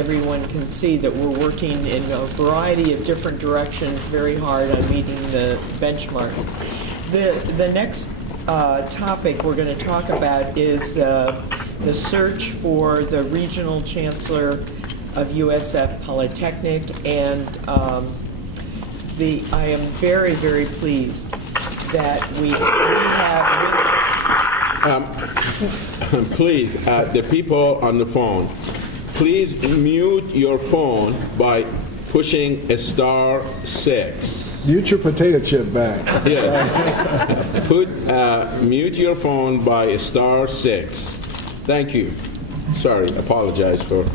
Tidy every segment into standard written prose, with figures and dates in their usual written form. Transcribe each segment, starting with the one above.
Everyone can see that we're working in a variety of different directions very hard on meeting the benchmarks. The next topic we're going to talk about is the search for the regional chancellor of USF Polytechnic, and I am very, very pleased that we have please, the people on the phone, please mute your phone by pushing *6. Mute your potato chip bag. Yes. Mute your phone by *6. Thank you. Sorry, apologize for...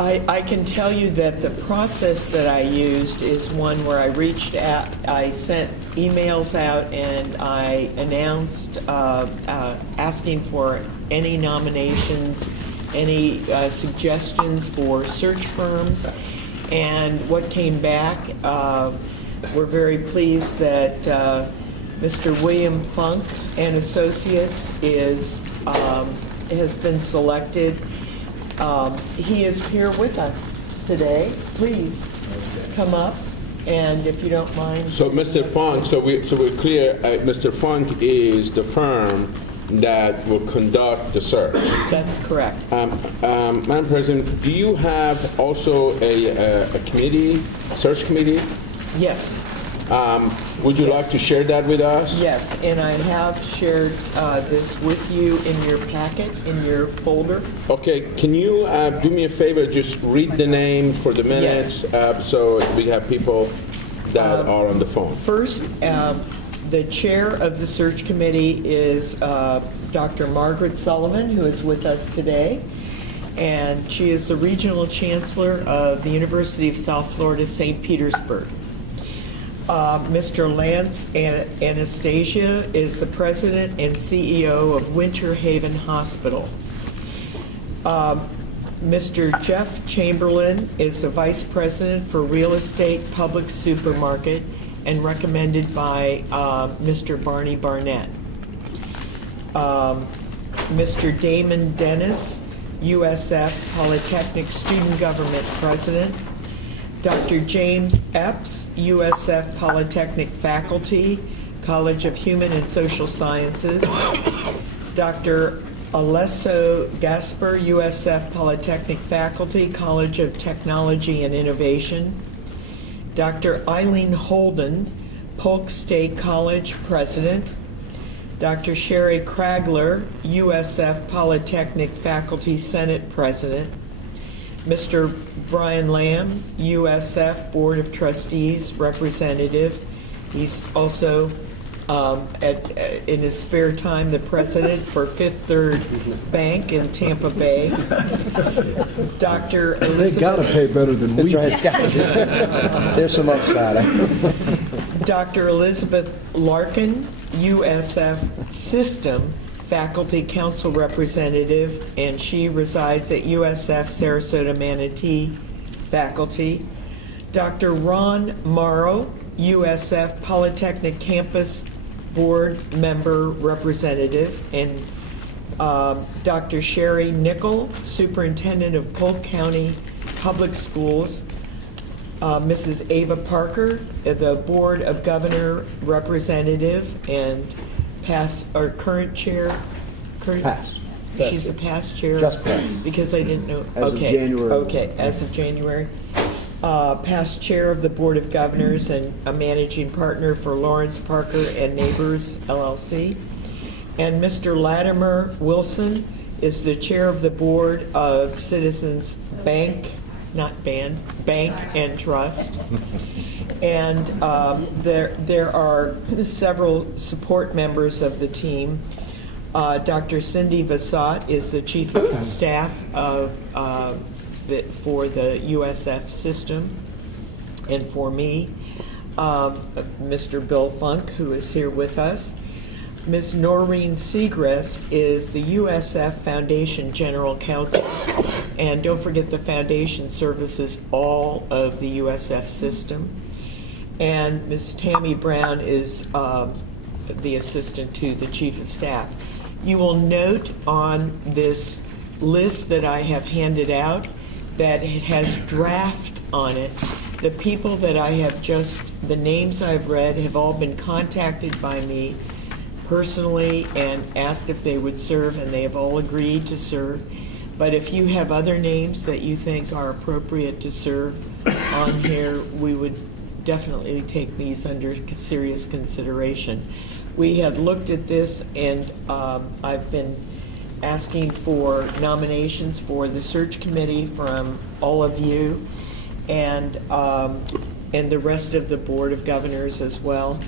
I can tell you that the process that I used is one where I reached out, I sent emails out, and I announced asking for any nominations, any suggestions for search firms, and what came back, we're very pleased that Mr. William Funk and Associates has been selected. He is here with us today. Please come up, and if you don't mind. So, Mr. Funk, so we're clear. Mr. Funk is the firm that will conduct the search. That's correct. Madam President, do you have also a committee, search committee? Yes. Would you like to share that with us? Yes, and I have shared this with you in your packet, in your folder. Okay, can you do me a favor, just read the names for the minutes, so we have people that are on the phone. First, the chair of the search committee is Dr. Margaret Sullivan, who is with us today, and she is the regional chancellor of the University of South Florida, St. Petersburg. Mr. Lance Anastasia is the president and CEO of Winter Haven Hospital. Mr. Jeff Chamberlain is the vice president for real estate public supermarket and recommended by Mr. Barney Barnett. Mr. Damon Dennis, USF Polytechnic student government president. Dr. James Epps, USF Polytechnic faculty, College of Human and Social Sciences. Dr. Alessio Gasper, USF Polytechnic faculty, College of Technology and Innovation. Dr. Eileen Holden, Polk State College president. Dr. Sherry Kragler, USF Polytechnic faculty senate president. Mr. Brian Lamb, USF Board of Trustees representative. He's also, in his spare time, the president for Fifth Third Bank in Tampa Bay. Dr. Elizabeth... They got to pay better than we do. There's some upside. Dr. Elizabeth Larkin, USF System faculty council representative, and she resides at USF Sarasota Manatee faculty. Dr. Ron Morrow, USF Polytechnic campus board member representative, and Dr. Sherry Nickel, superintendent of Polk County Public Schools. Mrs. Ava Parker, the Board of Governor representative and current chair. Past. She's the past chair? Just past. Because I didn't know. As of January. Okay, as of January. Past chair of the Board of Governors and a managing partner for Lawrence Parker and Neighbors, LLC. And Mr. Latimer Wilson is the chair of the Board of Citizens Bank, not Band, Bank and Trust. And there are several support members of the team. Dr. Cindy Vassat is the chief of staff for the USF system, and for me, Mr. Bill Funk, who is here with us. Ms. Noreen Segrest is the USF Foundation General Counsel, and don't forget the foundation services all of the USF system. And Ms. Tammy Brown is the assistant to the chief of staff. You will note on this list that I have handed out that it has draft on it. The people that I have the names I've read have all been contacted by me personally and asked if they would serve, and they have all agreed to serve. But if you have other names that you think are appropriate to serve on here, we would definitely take these under serious consideration. We had looked at this, and I've been asking for nominations for the search committee from all of you and the rest of the Board of Governors as well.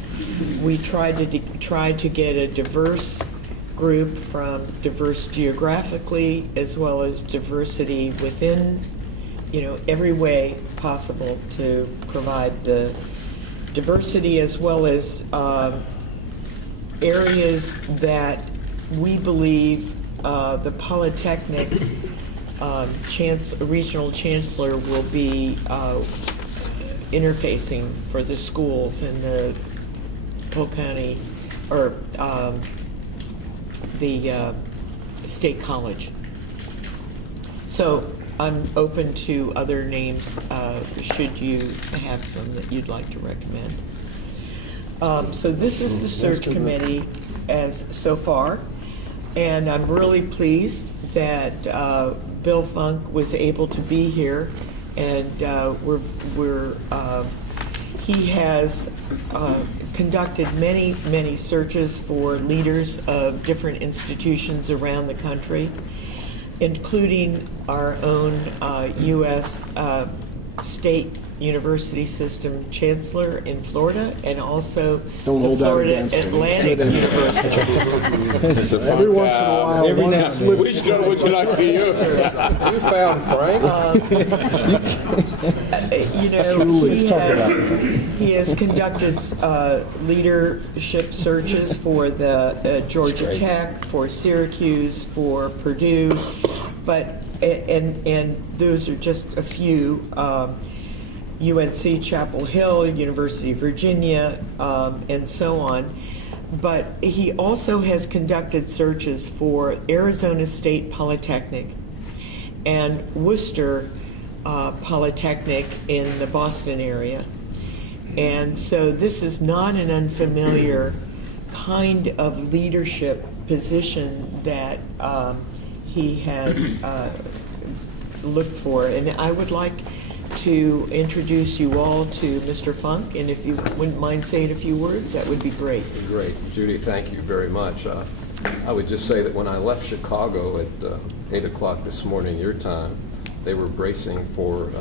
We tried to get a diverse group, from diverse geographically as well as diversity within, every way possible, to provide the diversity as well as areas that we believe the Polytechnic regional chancellor will be interfacing for the schools in the Polk County, or the State College. So I'm open to other names should you have some that you'd like to recommend. So this is the search committee as so far, and I'm really pleased that Bill Funk was able to be here, and he has conducted many searches for leaders of different institutions around the country, including our own U.S. State University System Chancellor in Florida, and also Don't the hold that Florida against him. Atlantic University. Every once in a while, Every one now- slips. Which girl would you like to use? You found Frank? He has conducted leadership searches for the Georgia Tech, for Syracuse, for Purdue, and those are just a few. UNC Chapel Hill, University of Virginia, and so on. But he also has conducted searches for Arizona State Polytechnic and Worcester Polytechnic in the Boston area. And so this is not an unfamiliar kind of leadership position that he has looked for. And I would like to introduce you all to Mr. Funk, and if you wouldn't mind saying a few words, that would be great. Great. Judy, thank you very much. I would just say that when I left Chicago at 8 o'clock this morning, your time, they were bracing for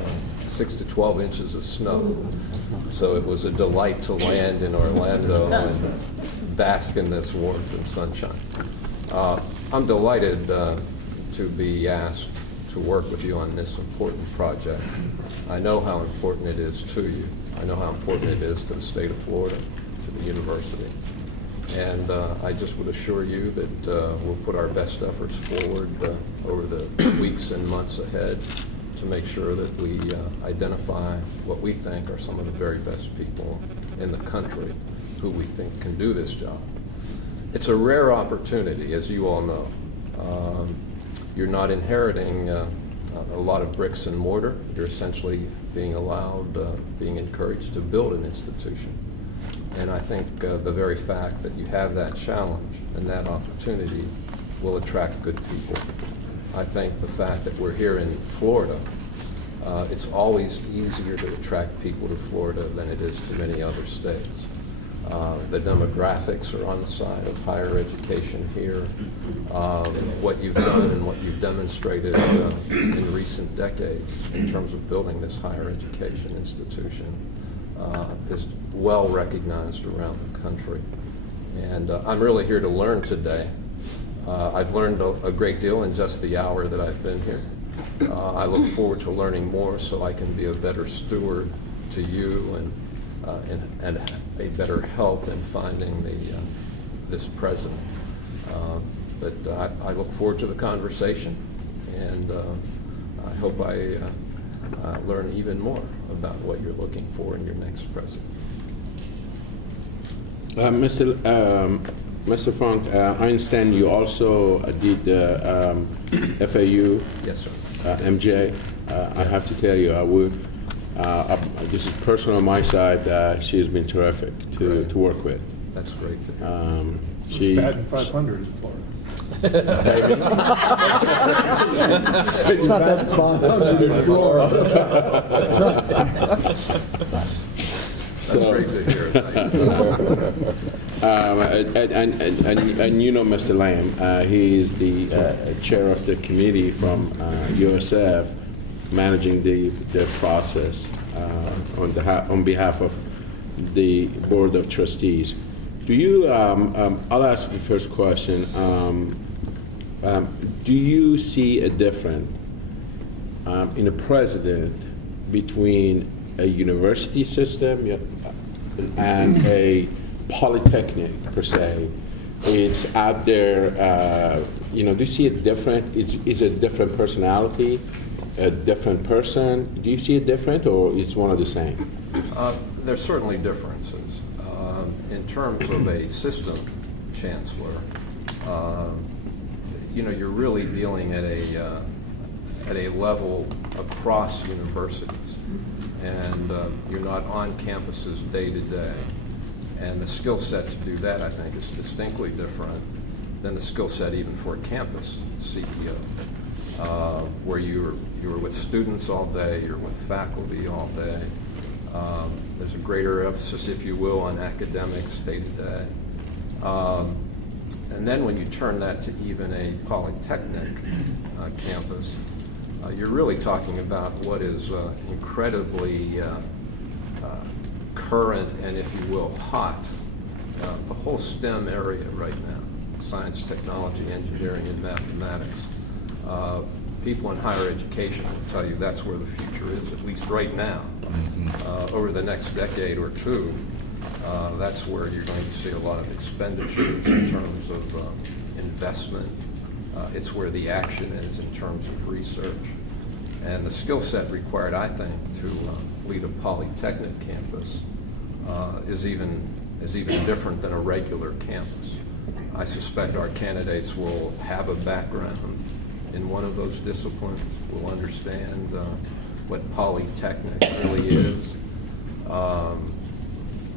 6 to 12 inches of snow. So it was a delight to land in Orlando and bask in this warmth and sunshine. I'm delighted to be asked to work with you on this important project. I know how important it is to you. I know how important it is to the state of Florida, to the university. And I just would assure you that we'll put our best efforts forward over the weeks and months ahead to make sure that we identify what we think are some of the very best people in the country who we think can do this job. It's a rare opportunity, as you all know. You're not inheriting a lot of bricks and mortar. You're essentially being allowed, being encouraged to build an institution. And I think the very fact that you have that challenge and that opportunity will attract good people. I think the fact that we're here in Florida, it's always easier to attract people to Florida than it is to many other states. The demographics are on the side of higher education here. What you've done and what you've demonstrated in recent decades in terms of building this higher education institution is well recognized around the country. And I'm really here to learn today. I've learned a great deal in just the hour that I've been here. I look forward to learning more so I can be a better steward to you and a better help in finding this president. But I look forward to the conversation, and I hope I learn even more about what you're looking for in your next president. Mr. Funk, I understand you also did FAU, Yes, sir. MJ. I have to tell you, this is personal on my side. She has been terrific to work with. That's great to hear. She, Batting 500 in Florida. It's not that fun. That's great to hear. Thank you. and you know Mr. Lamb, he is the chair of the committee from USF, managing the process on behalf of the Board of Trustees. Do you, I'll ask the first question. Do you see a difference in a president between a university system and a polytechnic, per se? It's out there, do you see it different? Is it a different personality, a different person? Do you see it different, or it's one of the same? There's certainly differences. In terms of a system chancellor, you're really dealing at a level across universities, and you're not on campuses day to day. And the skill set to do that, I think, is distinctly different than the skill set even for a campus CEO, where you're with students all day, you're with faculty all day. There's a greater emphasis, if you will, on academics day to day. And then when you turn that to even a polytechnic campus, you're really talking about what is incredibly current and, if you will, hot. The whole STEM area right now, science, technology, engineering, and mathematics. People in higher education will tell you that's where the future is, at least right now. Over the next decade or two, that's where you're going to see a lot of expenditures in terms of investment. It's where the action is in terms of research. And the skill set required, I think, to lead a polytechnic campus is even different than a regular campus. I suspect our candidates will have a background in one of those disciplines, will understand what polytechnic really is,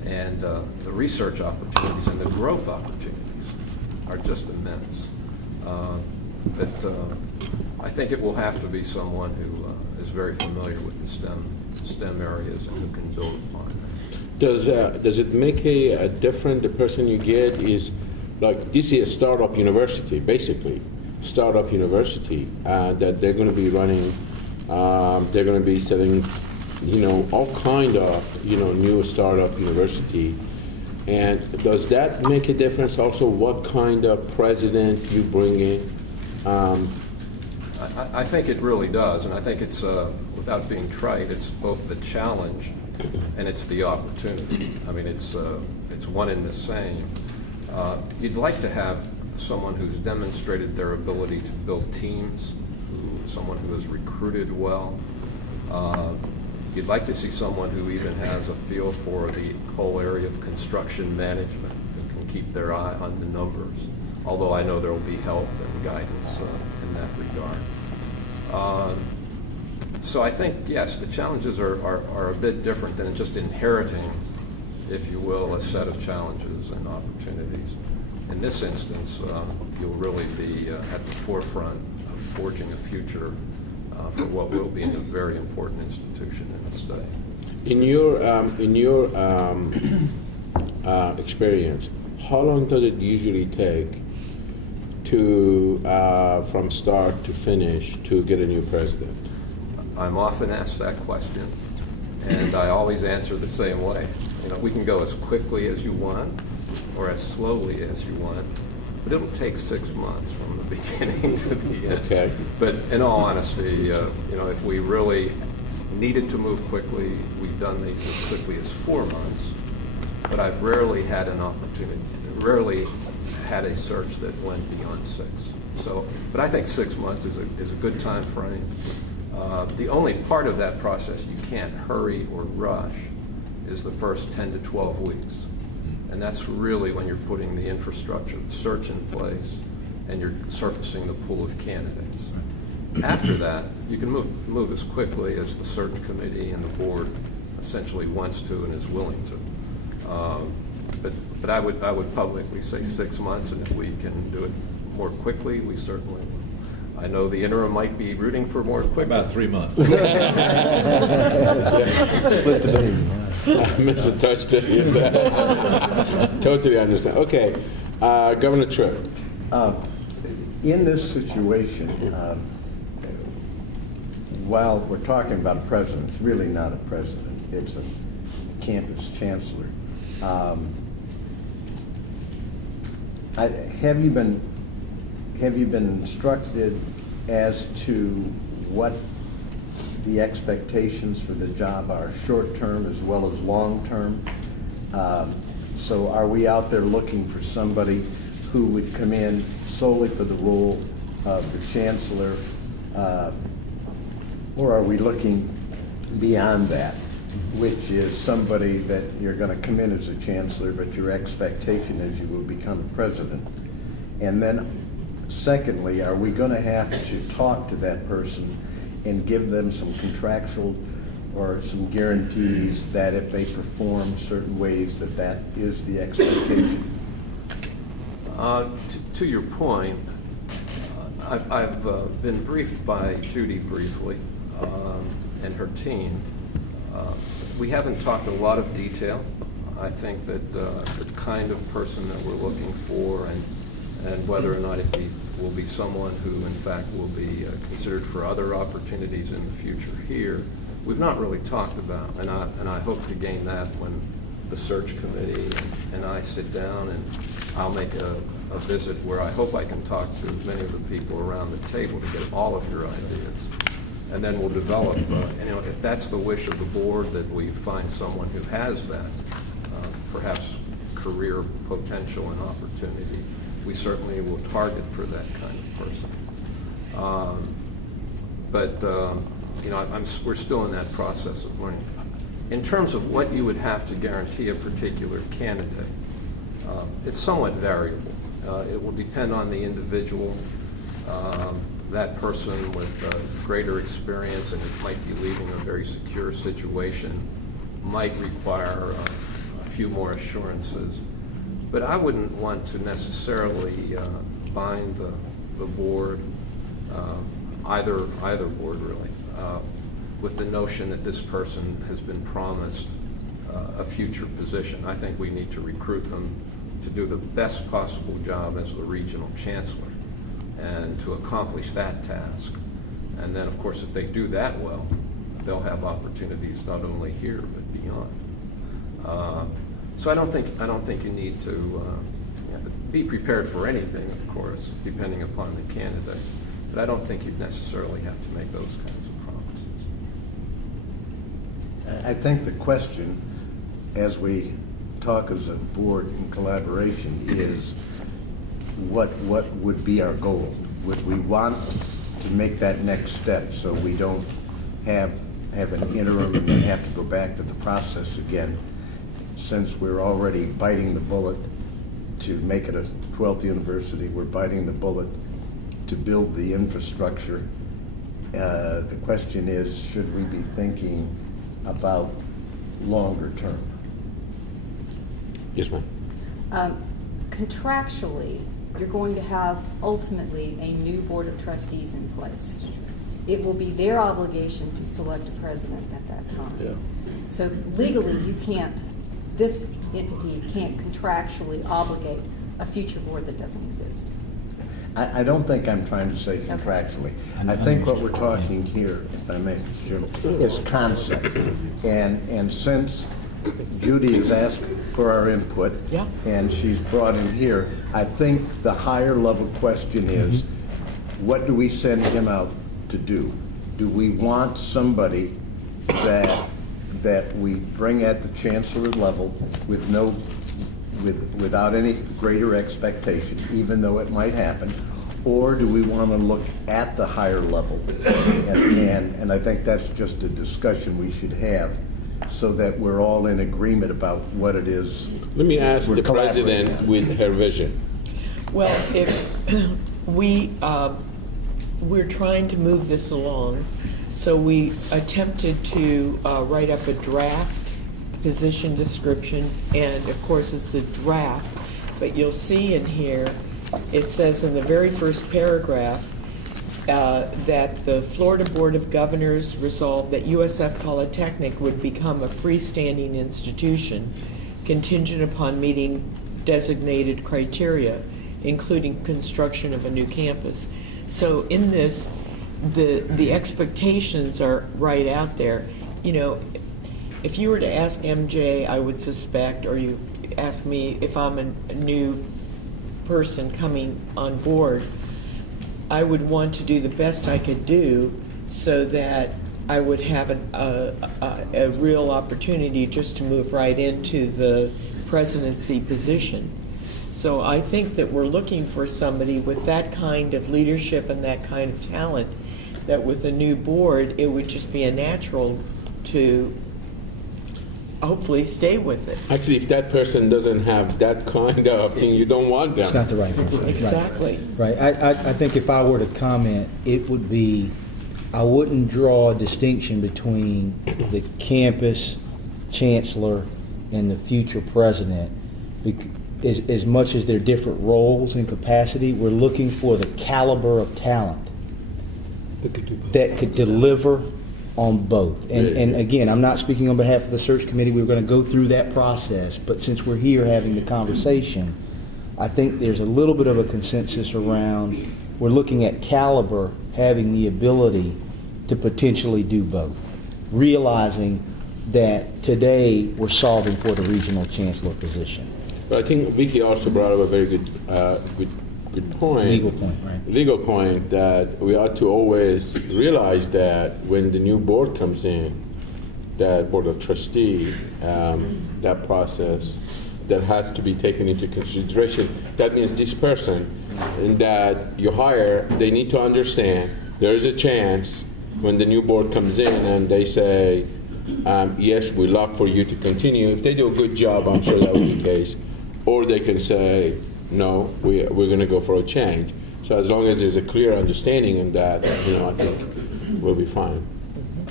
and the research opportunities and the growth opportunities are just immense. But I think it will have to be someone who is very familiar with the STEM areas and who can build upon it. Does it make a difference? The person you get is like, this is a startup university, basically. Startup university that they're going to be running. They're going to be setting, all kind of, new startup university. And does that make a difference? Also, what kind of president you bring in? I think it really does, and I think it's, without being trite, it's both the challenge and it's the opportunity. I mean, it's one and the same. You'd like to have someone who's demonstrated their ability to build teams, someone who has recruited well. You'd like to see someone who even has a feel for the whole area of construction management, who can keep their eye on the numbers, although I know there will be help and guidance in that regard. So I think, yes, the challenges are a bit different than just inheriting, if you will, a set of challenges and opportunities. In this instance, you'll really be at the forefront of forging a future for what will be a very important institution in the state. In your experience, how long does it usually take to, from start to finish, to get a new president? I'm often asked that question, and I always answer the same way. We can go as quickly as you want or as slowly as you want, but it'll take 6 months from the beginning to the end. Okay. But in all honesty, if we really needed to move quickly, we've done these as quickly as 4 months, but I've rarely had an opportunity, rarely had a search that went beyond 6. So, but I think 6 months is a good time frame. The only part of that process you can't hurry or rush is the first 10 to 12 weeks. And that's really when you're putting the infrastructure, the search in place, and you're surfacing the pool of candidates. After that, you can move as quickly as the search committee and the board essentially wants to and is willing to. But I would publicly say 6 months, and if we can do it more quickly, we certainly will. I know the interim might be rooting for more quick. About 3 months. Split the baby. I miss a touch to you. Totally understand. Okay, Governor Tripp. In this situation, while we're talking about a president, it's really not a president, it's a campus chancellor. Have you been instructed as to what the expectations for the job are, short-term as well as long-term? So are we out there looking for somebody who would come in solely for the role of the chancellor, or are we looking beyond that, which is somebody that you're going to come in as a chancellor, but your expectation is you will become a president? And then secondly, are we going to have to talk to that person and give them some contractual or some guarantees that if they perform certain ways that is the expectation? To your point, I've been briefed by Judy briefly and her team. We haven't talked a lot of detail. I think that the kind of person that we're looking for and whether or not it will be someone who in fact will be considered for other opportunities in the future here, we've not really talked about, and I hope to gain that when the search committee and I sit down, and I'll make a visit where I hope I can talk to many of the people around the table to get all of your ideas. And then we'll develop, if that's the wish of the board, that we find someone who has that, perhaps career potential and opportunity, we certainly will target for that kind of person. We're still in that process of learning. In terms of what you would have to guarantee a particular candidate, it's somewhat variable. It will depend on the individual. That person with greater experience and it might be leaving a very secure situation might require a few more assurances. But I wouldn't want to necessarily bind the board, either board really, with the notion that this person has been promised a future position. I think we need to recruit them to do the best possible job as the regional chancellor and to accomplish that task. And then, of course, if they do that well, they'll have opportunities not only here but beyond. So I don't think you need to be prepared for anything, of course, depending upon the candidate. But I don't think you'd necessarily have to make those kinds of promises. I think the question, as we talk as a board in collaboration, is what would be our goal? Would we want to make that next step so we don't have an interim and then have to go back to the process again, since we're already biting the bullet to make it a 12th university, we're biting the bullet to build the infrastructure. The question is, should we be thinking about longer term? Yes, ma'am. Contractually, you're going to have ultimately a new board of trustees in place. It will be their obligation to select a president at that time. Yeah. So legally, this entity can't contractually obligate a future board that doesn't exist. I don't think I'm trying to say contractually. I think what we're talking here, if I may, Mr. Chairman, is concept. And since Judy has asked for our input, Yeah. and she's brought in here, I think the higher level question is, what do we send him out to do? Do we want somebody that we bring at the chancellor level without any greater expectation, even though it might happen, or do we want to look at the higher level? And I think that's just a discussion we should have, so that we're all in agreement about what it is. Let me ask we're the collaborating president on. with her vision. Well, if we we're trying to move this along, so we attempted to write up a draft position description, and of course it's a draft, but you'll see in here, it says in the very first paragraph that the Florida Board of Governors resolved that USF Polytechnic would become a freestanding institution contingent upon meeting designated criteria, including construction of a new campus. So in this, the expectations are right out there. You know, if you were to ask MJ, I would suspect, or you ask me if I'm a new person coming on board, I would want to do the best I could do so that I would have a real opportunity just to move right into the presidency position. So I think that we're looking for somebody with that kind of leadership and that kind of talent, that with a new board, it would just be a natural to hopefully stay with it. Actually, if that person doesn't have that kind of thing, you don't want them. It's not the right person. Exactly. Right. I think if I were to comment, it would be, I wouldn't draw a distinction between the campus chancellor and the future president. As much as they're different roles and capacity, we're looking for the caliber of talent that could deliver on both. And again, I'm not speaking on behalf of the search committee. We're going to go through that process. But since we're here having the conversation, I think there's a little bit of a consensus around, we're looking at caliber having the ability to potentially do both, realizing that today we're solving for the regional chancellor position. But I think Vicky also brought up a very good point. Legal point, right. Legal point, that we ought to always realize that when the new board comes in, that board of trustee, that process, that has to be taken into consideration. That means this person that you hire, they need to understand there is a chance when the new board comes in and they say, yes, we'd love for you to continue. If they do a good job, I'm sure that will be the case. Or they can say, no, we're going to go for a change. So as long as there's a clear understanding in that, I think we'll be fine.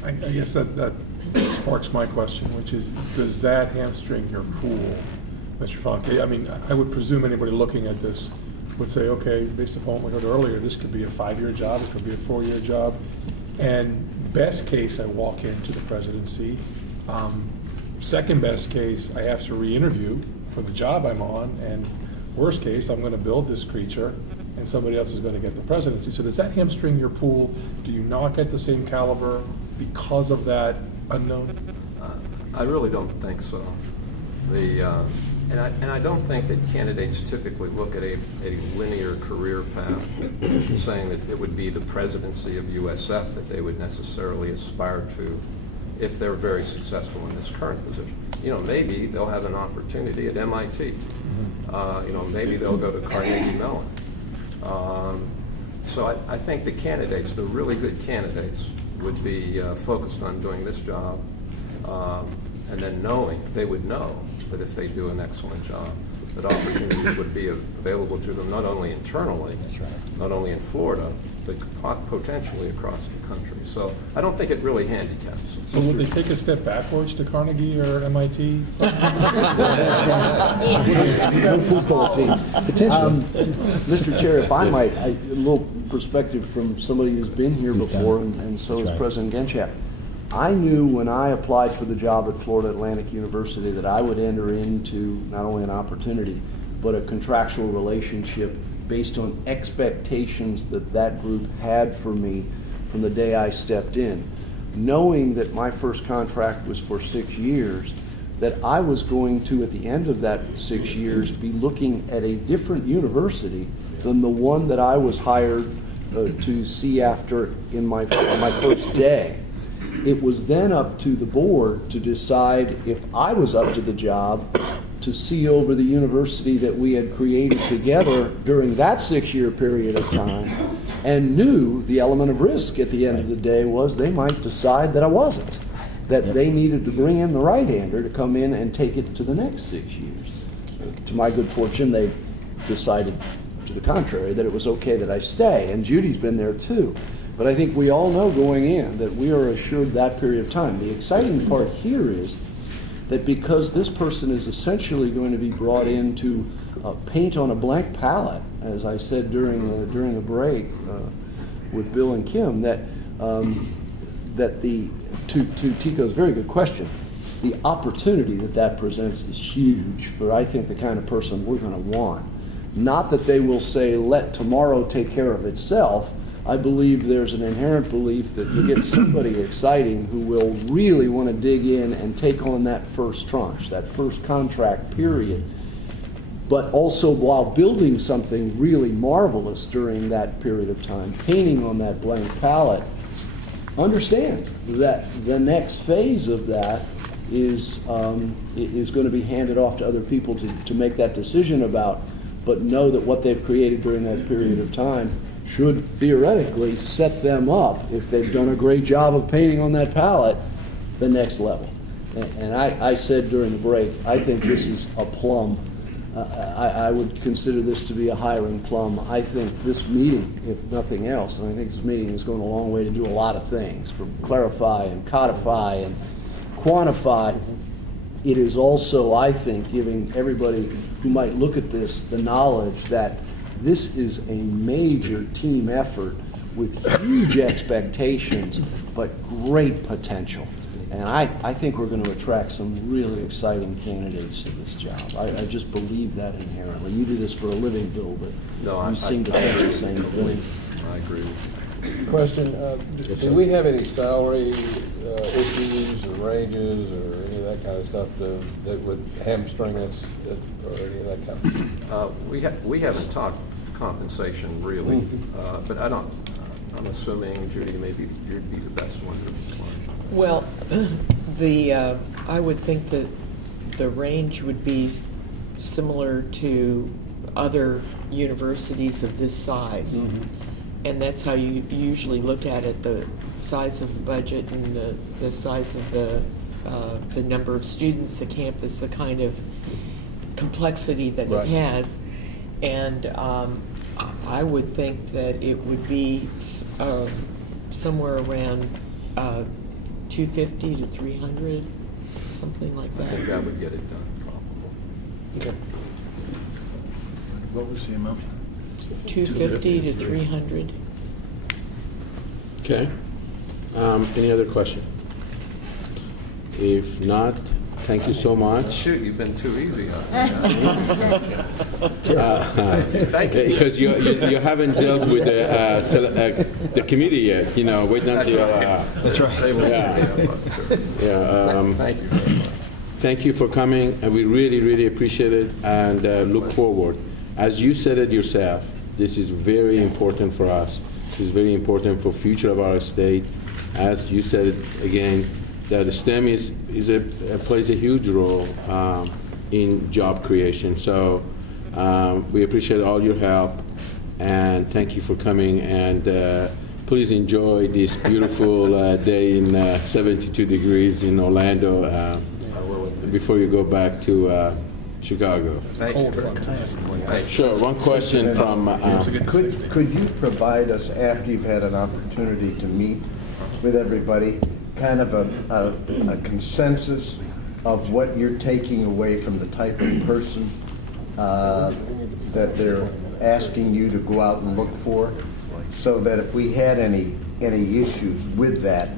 I guess that sparks my question, which is, does that hamstring your pool, Mr. Funk? I mean, I would presume anybody looking at this would say, okay, based upon what we heard earlier, this could be a 5-year job, it could be a 4-year job, and best case, I walk into the presidency. Second best case, I have to re-interview for the job I'm on, and worst case, I'm going to build this creature and somebody else is going to get the presidency. So does that hamstring your pool? Do you not get the same caliber because of that unknown? I really don't think so. And I don't think that candidates typically look at a linear career path, saying that it would be the presidency of USF that they would necessarily aspire to if they're very successful in this current position. Maybe they'll have an opportunity at MIT. Maybe they'll go to Carnegie Mellon. So I think the candidates, the really good candidates, would be focused on doing this job, and then they would know that if they do an excellent job, that opportunities would be available to them not only internally, not only in Florida, but potentially across the country. So I don't think it really handicaps us. So would they take a step backwards to Carnegie or MIT? No football teams. Mr. Chair, if I might, a little perspective from somebody who's been here before, and so is President Genchap. I knew when I applied for the job at Florida Atlantic University that I would enter into not only an opportunity, but a contractual relationship based on expectations that group had for me from the day I stepped in. Knowing that my first contract was for 6 years, that I was going to, at the end of that 6 years, be looking at a different university than the one that I was hired to see after on my first day. It was then up to the board to decide if I was up to the job to see over the university that we had created together during that 6-year period of time, and knew the element of risk at the end of the day was they might decide that I wasn't, that they needed to bring in the right-hander to come in and take it to the next 6 years. To my good fortune, they decided to the contrary, that it was okay that I stay, and Judy's been there too. But I think we all know going in that we are assured that period of time. The exciting part here is that because this person is essentially going to be brought in to paint on a blank palette, as I said during the break with Bill and Kim, that to Tico's very good question, the opportunity that presents is huge for, I think, the kind of person we're going to want. Not that they will say, let tomorrow take care of itself. I believe there's an inherent belief that you get somebody exciting who will really want to dig in and take on that first tranche, that first contract period, but also while building something really marvelous during that period of time, painting on that blank palette. Understand that the next phase of that is going to be handed off to other people to make that decision about, but know that what they've created during that period of time should theoretically set them up, if they've done a great job of painting on that palette, the next level. And I said during the break, I think this is a plum. I would consider this to be a hiring plum. I think this meeting, if nothing else, and I think this meeting is going a long way to do a lot of things, from clarify and codify and quantify. It is also, I think, giving everybody who might look at this the knowledge that this is a major team effort with huge expectations, but great potential. And I think we're going to attract some really exciting candidates to this job. I just believe that inherently. You do this for a living, Bill, but you seem to think the same thing. I agree. Question, do we have any salary issues or ranges or any of that kind of stuff that would hamstring us or any of that kind of stuff? We haven't talked compensation really, but I'm assuming, Judy, maybe you'd be the best one to respond. Well, I would think that the range would be similar to other universities of this size. And that's how you usually look at it, the size of the budget and the size of the number of students, the campus, the kind of complexity that it has. And I would think that it would be somewhere around 250 to 300, something like that. I think that would get it done, probably. Okay. What was the amount? 250 to 300. Okay. Any other question? If not, thank you so much. Shoot, you've been too easy on Thank you. Because you haven't dealt with the committee yet, wait until. That's right. Thank you very much. Thank you for coming, and we really, really appreciate it, and look forward. As you said it yourself, this is very important for us. This is very important for future of our state. As you said it again, that STEM plays a huge role in job creation. So we appreciate all your help, and thank you for coming. And please enjoy this beautiful day in 72 degrees in Orlando before you go back to Chicago. Thank you very much. Sure. One question from. Could you provide us, after you've had an opportunity to meet with everybody, kind of a consensus of what you're taking away from the type of person that they're asking you to go out and look for, so that if we had any issues with that,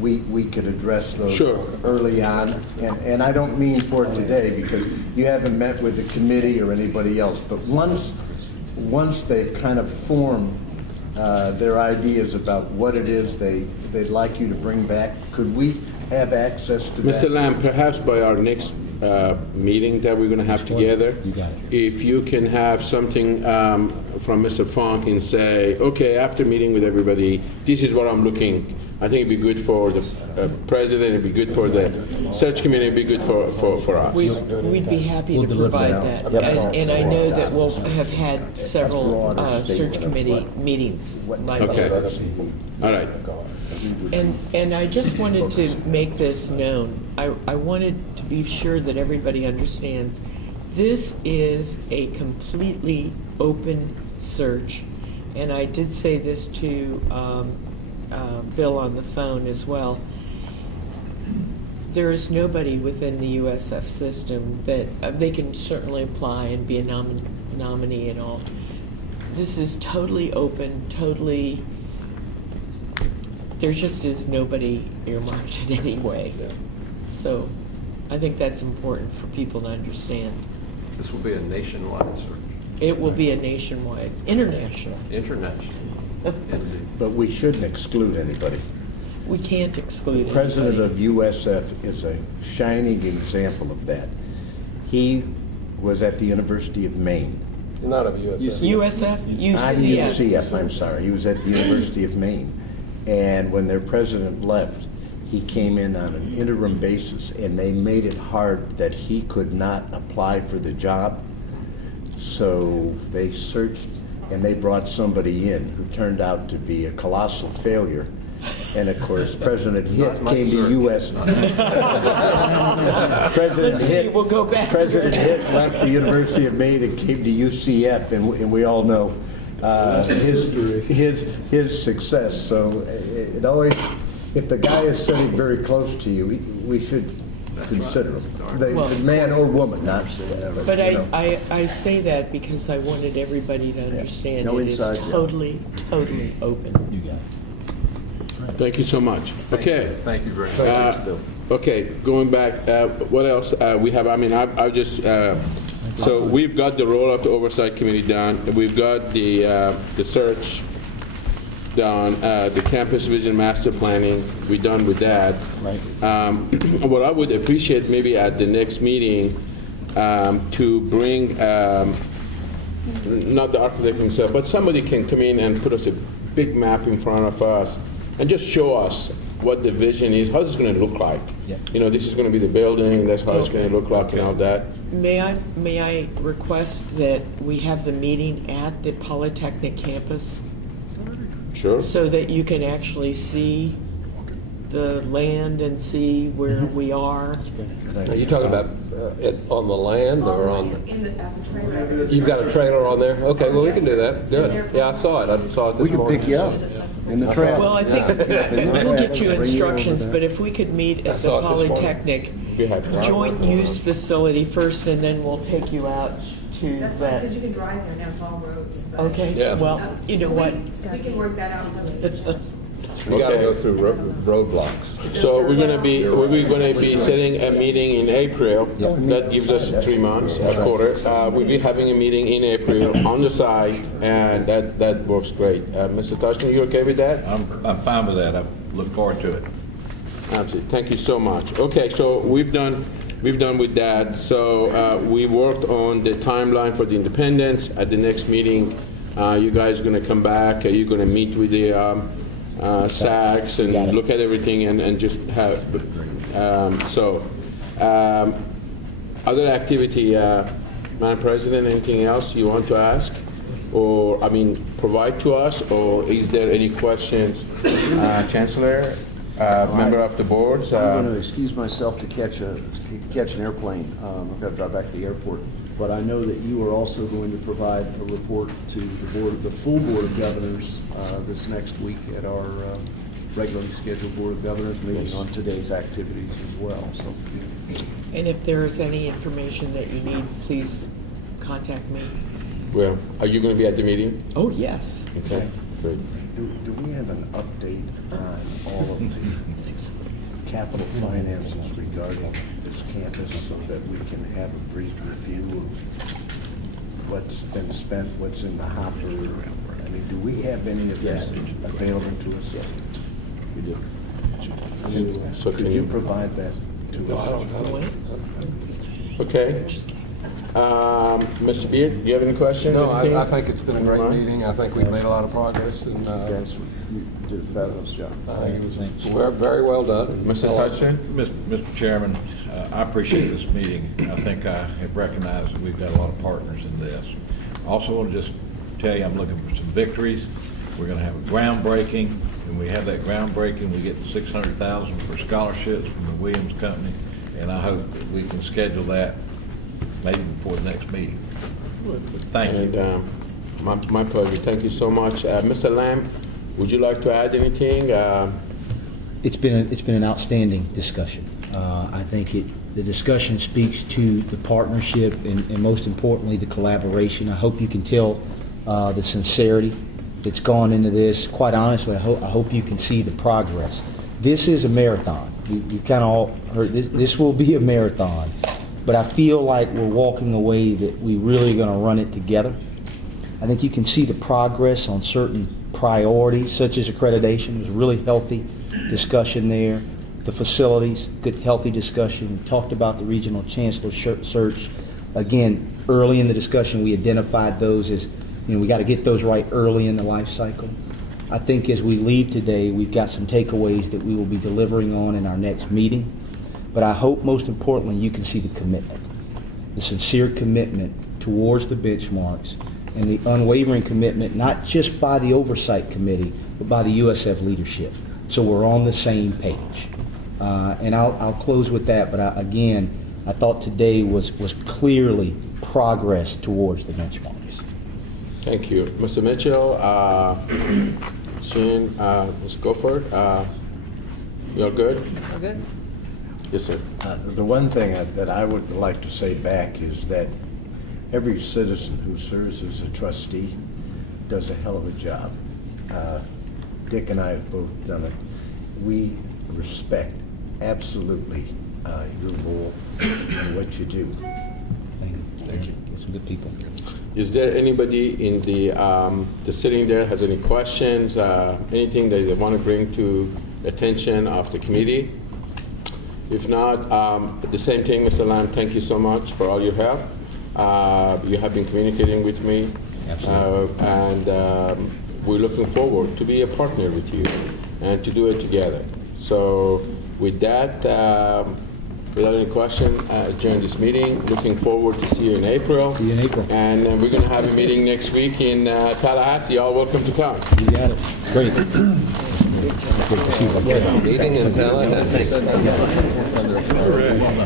we could address those early on. And I don't mean for today, because you haven't met with the committee or anybody else, but once they've kind of formed their ideas about what it is they'd like you to bring back, could we have access to that? Mr. Lamb, perhaps by our next meeting that we're going to have together, if you can have something from Mr. Funk and say, okay, after meeting with everybody, this is what I'm looking. I think it'd be good for the president, it'd be good for the search committee, it'd be good for us. We'd be happy to provide that. And I know that we'll have had several search committee meetings. Okay. All right. And I just wanted to make this known. I wanted to be sure that everybody understands this is a completely open search. And I did say this to Bill on the phone as well. There is nobody within the USF system that they can certainly apply and be a nominee and all. This is totally open, totally. There just is nobody earmarked in any way. So I think that's important for people to understand. This will be a nationwide search. It will be a nationwide, international. International. Indeed. But we shouldn't exclude anybody. We can't exclude The president anybody. of USF is a shining example of that. He was at the University of Maine. Not of USF. USF? Not UCF, I'm sorry. He was at the University of Maine. And when their president left, he came in on an interim basis, and they made it hard that he could not apply for the job. So they searched, and they brought somebody in who turned out to be a colossal failure. And of course, President Hitt came to U.S. We'll go back. President Hitt left the University of Maine and came to UCF, and we all know his success. So it always, if the guy is sitting very close to you, we should consider him, the man or woman, not. But I say that because I wanted everybody to understand No it is inside job. totally open. You got it. Thank you so much. Okay. Thank you very much. Okay, going back, what else we have? I mean, I just, so we've got the roll-up to Oversight Committee done. We've got the search done, the Campus Vision Master Planning, we're done with that. Right. What I would appreciate maybe at the next meeting to bring, not the architect himself, but somebody can come in and put us a big map in front of us and just show us what the vision is, how it's going to look like. Yeah. You know, this is going to be the building, that's how it's going to look like and all that. May I request that we have the meeting at the Polytechnic campus Sure. so that you can actually see the land and see where we are? Are you talking about it on the land or on? In the trailer. You've got a trailer on there? Okay, well, we can do that. Good. Yeah, I saw it. I saw it this We can morning. pick you up in the trailer. Well, I think we'll get you instructions, but if we could meet at the saw it this morning. Polytechnic Be happy. joint use facility first, and then we'll take you out to That's fine, that. because you can drive there now, it's all roads. but- Okay, Yeah. well, you know what? We can work that out. We got to Okay. go through roadblocks. So we're going to be setting a meeting in April. That gives us 3 months, a quarter. We'll be having a meeting in April on the side, and that works great. Mr. Touchman, you okay with that? I'm fine with that. I look forward to it. Absolutely. Thank you so much. Okay, so we've done with that. So we worked on the timeline for the independence. At the next meeting, you guys are going to come back. You're going to meet with the SACs and look at everything and just have. Other activity, Madam President, anything else you want to ask? Or, I mean, provide to us, or is there any questions? Chancellor, member of the boards? I'm going to excuse myself to catch an airplane. I've got to drive back to the airport. But I know that you are also going to provide a report to the full Board of Governors this next week at our regularly scheduled Board of Governors meeting on today's activities as well. So, And if there is any information that you need, please contact me. Well, are you going to be at the meeting? Oh, yes. Okay, great. Do we have an update on all of the capital finances regarding this campus so that we can have a brief review of what's been spent, what's in the hopper? I mean, do we have any of that available to us? we do. So Could you provide that to us? Okay. Ms. Beard, do you have any questions? No, Anything? I think it's been a On your great mind? meeting. I think we've made a lot of progress, and Yes, you did a fabulous job. I think it was very well done. Mr. Touchman? Mr. Chairman, I appreciate this meeting. I think I have recognized that we've got a lot of partners in this. I also want to just tell you I'm looking for some victories. We're going to have a groundbreaking. When we have that groundbreaking, we get $600,000 for scholarships from the Williams Company, and I hope that we can schedule that maybe before the next meeting. Thank you. And My pleasure. Thank you so much. Mr. Lamb, would you like to add anything? It's been an outstanding discussion. I think the discussion speaks to the partnership and most importantly the collaboration. I hope you can tell the sincerity that's gone into this. Quite honestly, I hope you can see the progress. This is a marathon. We kind of all heard this will be a marathon, but I feel like we're walking away that we really are going to run it together. I think you can see the progress on certain priorities such as accreditation. There's a really healthy discussion there. The facilities, good healthy discussion. We talked about the regional chancellor search. Again, early in the discussion we identified those as, we got to get those right early in the life cycle. I think as we leave today, we've got some takeaways that we will be delivering on in our next meeting. But I hope most importantly you can see the commitment, the sincere commitment towards the benchmarks and the unwavering commitment not just by the oversight committee but by the USF leadership. So we're on the same page. And I'll close with that, but I thought today was clearly progress towards the benchmarks. Thank you. Mr. Mitchell, Shane, Ms. Gofford, you're good? We're good. Yes, sir. The one thing that I would like to say back is that every citizen who serves as a trustee does a hell of a job. Dick and I have both done it. We respect absolutely your role and what you do. Thank you. Some good people. Is there anybody in the sitting there has any questions, anything that they want to bring to attention of the committee? If not, the same thing, Mr. Lamb, thank you so much for all your help. You have been communicating with me. Absolutely. And we're looking forward to be a partner with you and to do it together. So with that, without any question, during this meeting, looking forward to see you in April. See you in April. And we're going to have a meeting next week in Tallahassee. All welcome to come. You got it. Great. Great to see you. Meeting in Tallahassee.